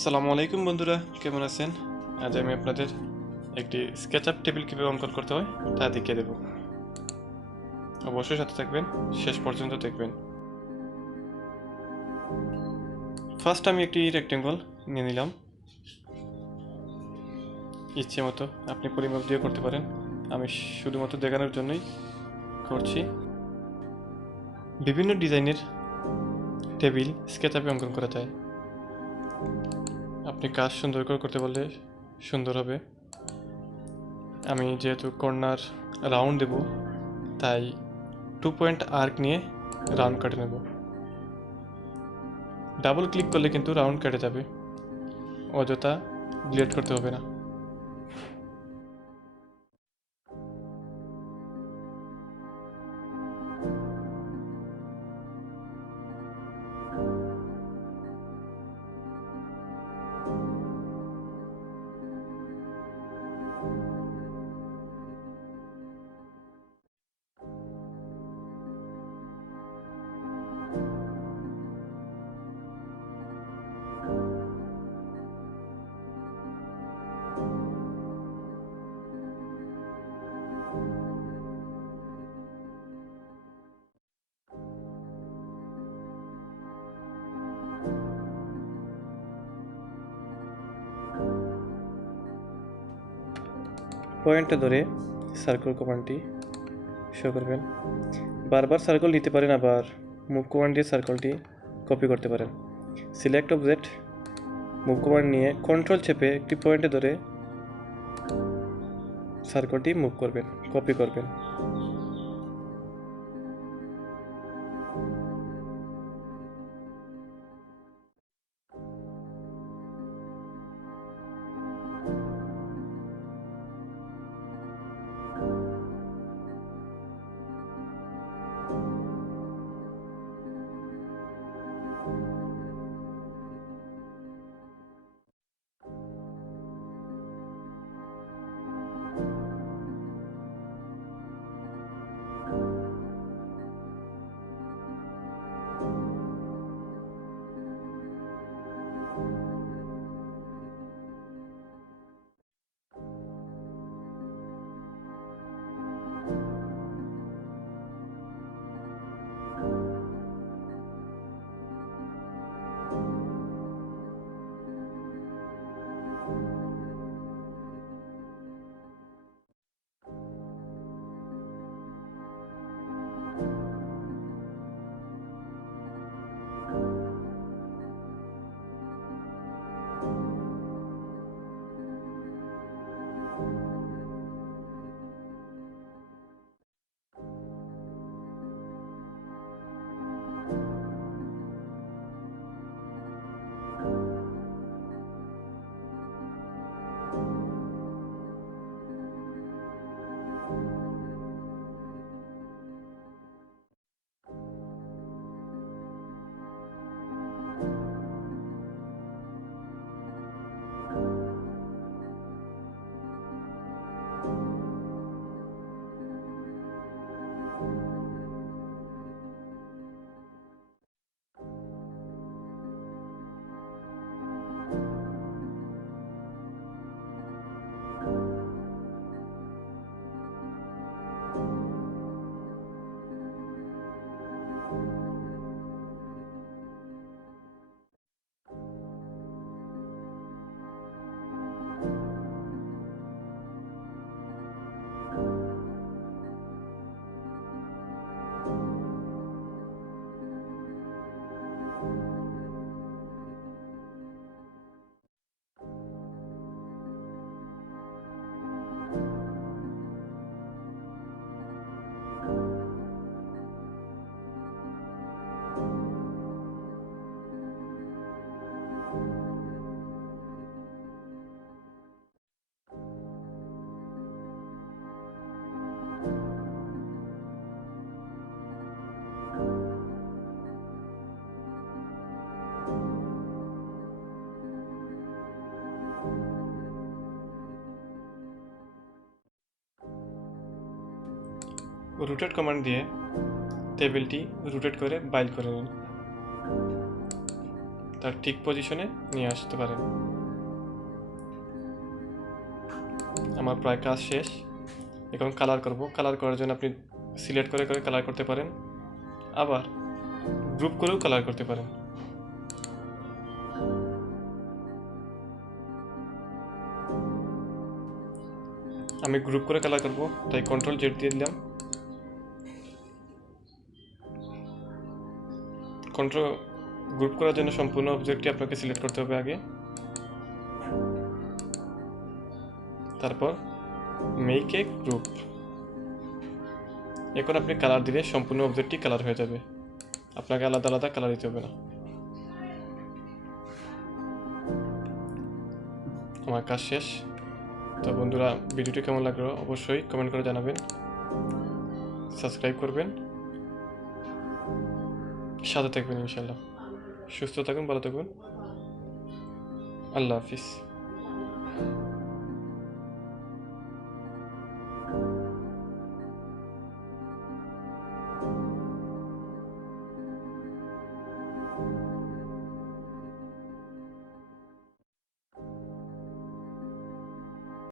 আসসালামু আলাইকুম বন্ধুরা, কেমন আছেন? আজ আমি আপনাদের একটি স্কেচআপ টেবিল কীভাবে অঙ্কন করতে হয় তা দেখিয়ে দেব। অবশ্যই সাথে থাকবেন, শেষ পর্যন্ত দেখবেন। ফার্স্ট আমি একটি রেক্টেঙ্গল নিয়ে নিলাম। ইচ্ছে মতো আপনি পরিমাপ দিয়ে করতে পারেন, আমি শুধুমাত্র দেখানোর জন্যই করছি। বিভিন্ন ডিজাইনের টেবিল স্কেচআপে অঙ্কন করা যায়। আপনি কাজ সুন্দর করে করতে পারলে সুন্দর হবে। আমি যেহেতু কর্নার রাউন্ড দেব, তাই 2 পয়েন্ট আর্ক নিয়ে রাউন্ড কাটে নেব। ডাবল ক্লিক করলে কিন্তু রাউন্ড কেটে যাবে, অযথা ডিলিট করতে হবে না। পয়েন্টে ধরে সার্কেল কমান্ডটি শো করবেন। বারবার সার্কেল নিতে পারেন, আবার মুভ কমান্ড দিয়ে সার্কেলটি কপি করতে পারেন। সিলেক্ট অবজেক্ট, মুভ কমান্ড নিয়ে কন্ট্রোল চেপে একটি পয়েন্টে ধরে সার্কেলটি মুভ করবেন, কপি করবেন। রোটেট কমান্ড দিয়ে টেবিলটি রোটেট করে বাইর করে নিন। তার ঠিক পজিশনে নিয়ে আসতে পারেন। আমার প্রায় কাজ শেষ। এখন কালার করব। কালার করার জন্য আপনি সিলেক্ট করে করে কালার করতে পারেন, আবার গ্রুপ করেও কালার করতে পারেন। আমি গ্রুপ করে কালার করব, তাই কন্ট্রোল জেড দিয়ে দিলাম। গ্রুপ করার জন্য সম্পূর্ণ অবজেক্টটি আপনাকে সিলেক্ট করতে হবে আগে, তারপর মেক এ গ্রুপ। এখন আপনি কালার দিলে সম্পূর্ণ অবজেক্টটি কালার হয়ে যাবে, আপনাকে আলাদা আলাদা কালার দিতে হবে না। আমার কাজ শেষ। তো বন্ধুরা, ভিডিওটি কেমন লাগলো অবশ্যই কমেন্ট করে জানাবেন, সাবস্ক্রাইব করবেন, সাথে থাকবেন ইনশাল্লাহ। সুস্থ থাকুন, ভালো থাকুন, আল্লাহ হাফিজ।